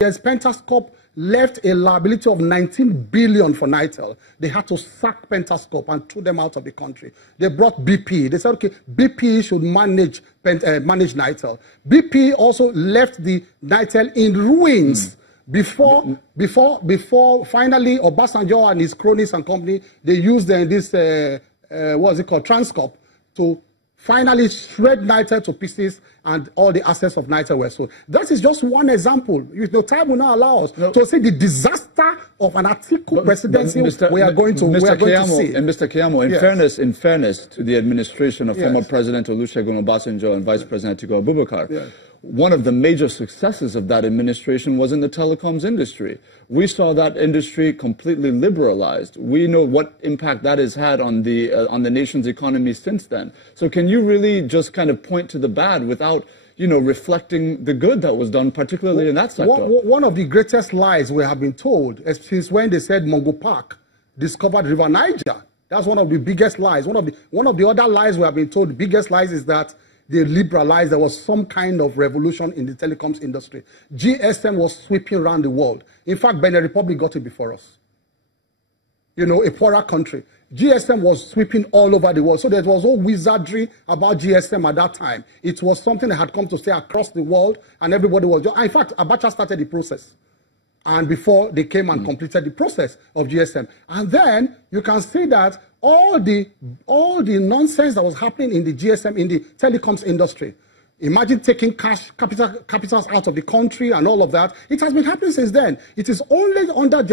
years, Pentascorp left a liability of 19 billion for Nitel. They had to sack Pentascorp and throw them out of the country. They brought BP. They said, okay, BP should manage Nitel. BP also left the Nitel in ruins. Before finally Obasanjo and his cronies and company, they used this, what's it called, Transcorp, to finally shred Nitel to pieces, and all the assets of Nitel were sold. That is just one example. The time will not allow us to see the disaster of an Atiku presidency we are going to see. And Mr. Keyamo, in fairness to the administration of former President Olusegun Obasanjo and Vice President Atiku Abubakar, one of the major successes of that administration was in the telecoms industry. We saw that industry completely liberalized. We know what impact that has had on the nation's economy since then. So can you really just kind of point to the bad without, reflecting the good that was done, particularly in that sector? One of the greatest lies we have been told is since when they said Mungo Park discovered River Niger. That's one of the biggest lies. One of the other lies we have been told, the biggest lies, is that they liberalized. There was some kind of revolution in the telecoms industry. GSM was sweeping around the world. In fact, Benin Republic got it before us. A poorer country. GSM was sweeping all over the world. So there was no wizardry about GSM at that time. It was something that had come to stay across the world, and everybody was just... In fact, Abacha started the process. And before they came and completed the process of GSM. And then you can see that all the nonsense that was happening in the GSM, in the telecoms industry. Imagine taking capitals out of the country and all of that. It has been happening since then. It is only under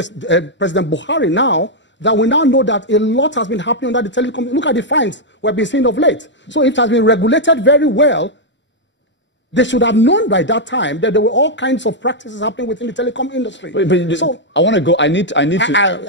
President Buhari now that we now know that a lot has been happening under the telecom. Look at the fines we've been seeing of late. So it has been regulated very well. They should have known by that time that there were all kinds of practices happening within the telecom industry. So I want to go. I need to.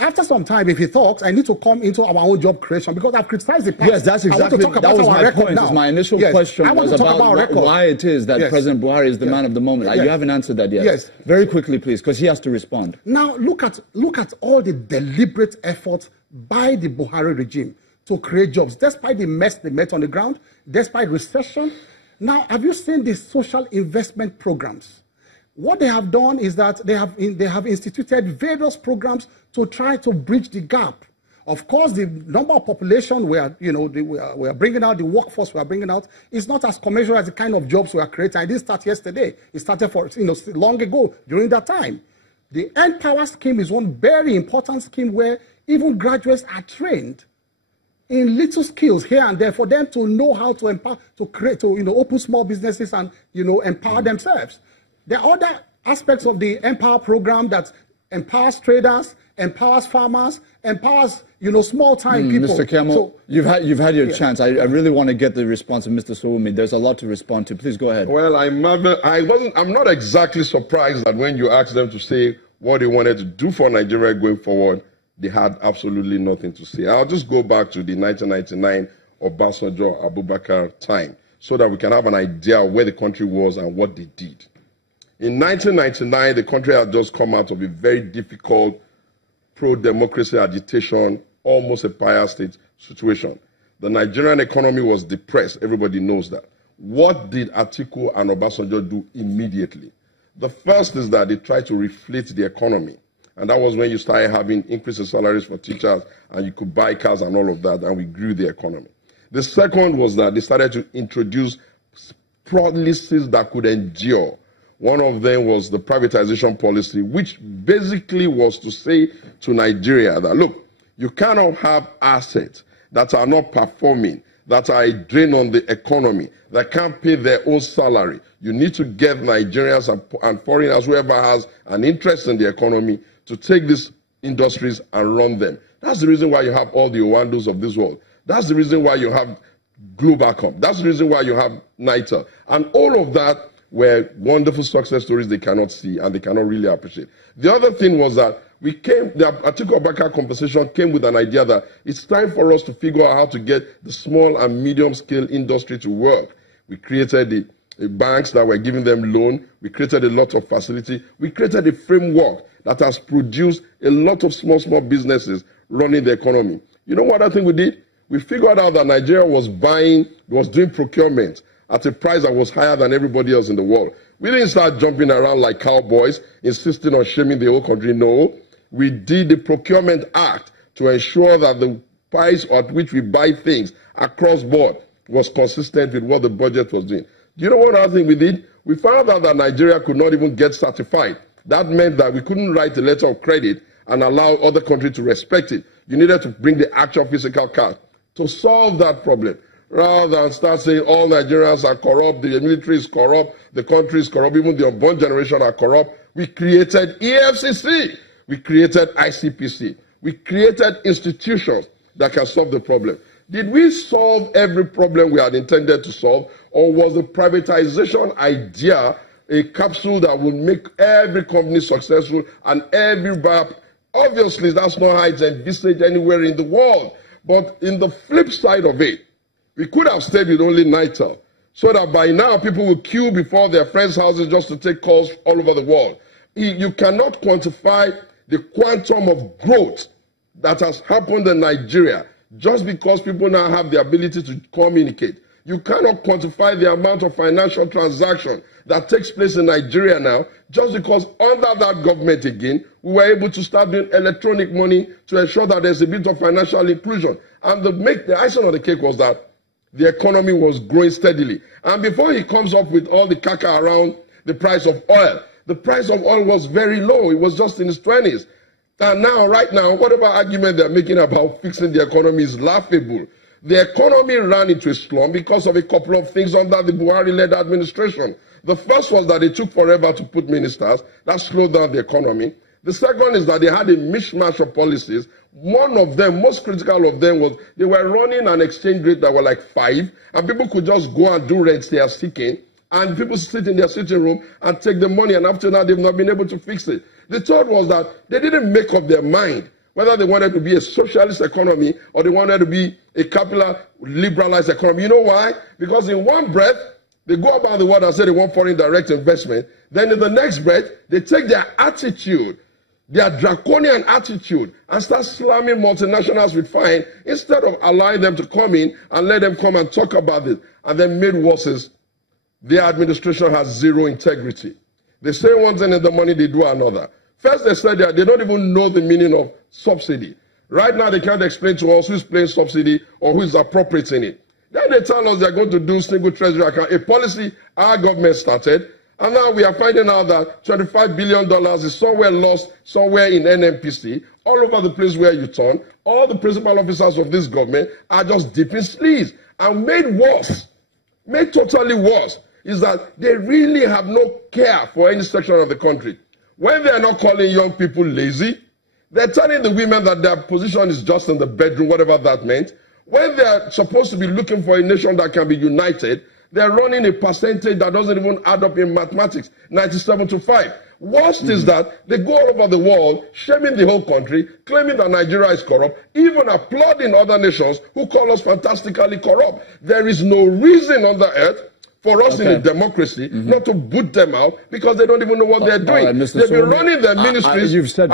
After some time, if he talks, I need to come into our own job creation because I've criticized the past. Yes, that's exactly. That was my point. My initial question was about why it is that President Buhari is the man of the moment. You haven't answered that yet. Yes. Very quickly, please, because he has to respond. Now look at all the deliberate efforts by the Buhari regime to create jobs, despite the mess they met on the ground, despite recession. Now, have you seen the social investment programs? What they have done is that they have instituted various programs to try to bridge the gap. Of course, the number of population we are bringing out, the workforce we are bringing out, is not as commensurate as the kind of jobs we are creating. I didn't start yesterday. It started long ago during that time. The Empower scheme is one very important scheme where even graduates are trained in little skills here and there for them to know how to empower, to create, to open small businesses and empower themselves. There are other aspects of the Empower program that empowers traders, empowers farmers, empowers small-time people. Mr. Keyamo, so, you've had your chance. I really want to get the response of Mr. Sowunmi. There's a lot to respond to. Please go ahead. Well, I'm not exactly surprised that when you asked them to say what they wanted to do for Nigeria going forward, they had absolutely nothing to say. I'll just go back to the 1999 Obasanjo Abubakar time so that we can have an idea of where the country was and what they did. In 1999, the country had just come out of a very difficult pro-democracy agitation, almost a Empire State situation. The Nigerian economy was depressed. Everybody knows that. What did Atiku and Obasanjo do immediately? The first is that they tried to reflate the economy. And that was when you started having increase in salaries for teachers and you could buy cars and all of that, and we grew the economy. The second was that they started to introduce policies that could endure. One of them was the privatization policy, which basically was to say to Nigeria that, look, you cannot have assets that are not performing, that are a drain on the economy, that can't pay their own salary. You need to get Nigerians and foreigners, whoever has an interest in the economy, to take these industries and run them. That's the reason why you have all the Owandos of this world. That's the reason why you have Globacom. That's the reason why you have Nitel. And all of that were wonderful success stories they cannot see and they cannot really appreciate. The other thing was that the Atiku Abubakar conversation came with an idea that it's time for us to figure out how to get the small and medium scale industry to work. We created the banks that were giving them loan. We created a lot of facility. We created a framework that has produced a lot of small businesses running the economy. You know what I think we did? We figured out that Nigeria was doing procurement at a price that was higher than everybody else in the world. We didn't start jumping around like cowboys, insisting on shaming the whole country. No, we did the Procurement Act to ensure that the price at which we buy things across board was consistent with what the budget was doing. Do you know what other thing we did? We found out that Nigeria could not even get certified. That meant that we couldn't write a letter of credit and allow other countries to respect it. You needed to bring the actual physical cash to solve that problem. Rather than start saying all Nigerians are corrupt, the military is corrupt, the country is corrupt, even the unborn generation are corrupt, we created EFCC, we created ICPC, we created institutions that can solve the problem. Did we solve every problem we had intended to solve, or was the privatization idea a capsule that would make every company successful and every buyer? Obviously, that's not how it's envisaged anywhere in the world. But in the flip side of it, we could have stayed with only NITEL, so that by now people will queue before their friends' houses just to take calls all over the world. You cannot quantify the quantum of growth that has happened in Nigeria just because people now have the ability to communicate. You cannot quantify the amount of financial transaction that takes place in Nigeria now just because under that government again, we were able to start doing electronic money to ensure that there's a bit of financial inclusion. And the icing on the cake was that the economy was growing steadily. And before he comes up with all the caca around the price of oil, the price of oil was very low. It was just in its 20s. And now, right now, whatever argument they're making about fixing the economy is laughable. The economy ran into a slump because of a couple of things under the Buhari-led administration. The first was that it took forever to put ministers. That slowed down the economy. The second is that they had a mishmash of policies. One of them, most critical of them, was they were running an exchange rate that were like 5, and people could just go and do rents they are seeking, and people sit in their sitting room and take the money, and after that, they've not been able to fix it. The third was that they didn't make up their mind whether they wanted to be a socialist economy or they wanted to be a capital liberalized economy. You know why? Because in one breath, they go about the world and say they want foreign direct investment. Then in the next breath, they take their attitude, their draconian attitude, and start slamming multinationals with fine instead of allowing them to come in and let them come and talk about it. And then made worse is their administration has zero integrity. They say one thing in the money, they do another. First, they said that they don't even know the meaning of subsidy. Right now, they can't explain to us who's paying subsidy or who is appropriating it. Then they tell us they're going to do single treasury account, a policy our government started. And now we are finding out that $25 billion is somewhere lost, somewhere in NNPC, all over the place where you turn. All the principal officers of this government are just dipping sleeves. And made worse, made totally worse, is that they really have no care for any section of the country. When they are not calling young people lazy, they're telling the women that their position is just in the bedroom, whatever that meant. When they're supposed to be looking for a nation that can be united, they're running a percentage that doesn't even add up in mathematics, 97-5. Worst is that they go all over the world, shaming the whole country, claiming that Nigeria is corrupt, even applauding other nations who call us fantastically corrupt. There is no reason on the earth for us in a democracy not to boot them out because they don't even know what they're doing. Right, They've been running their ministries. You've said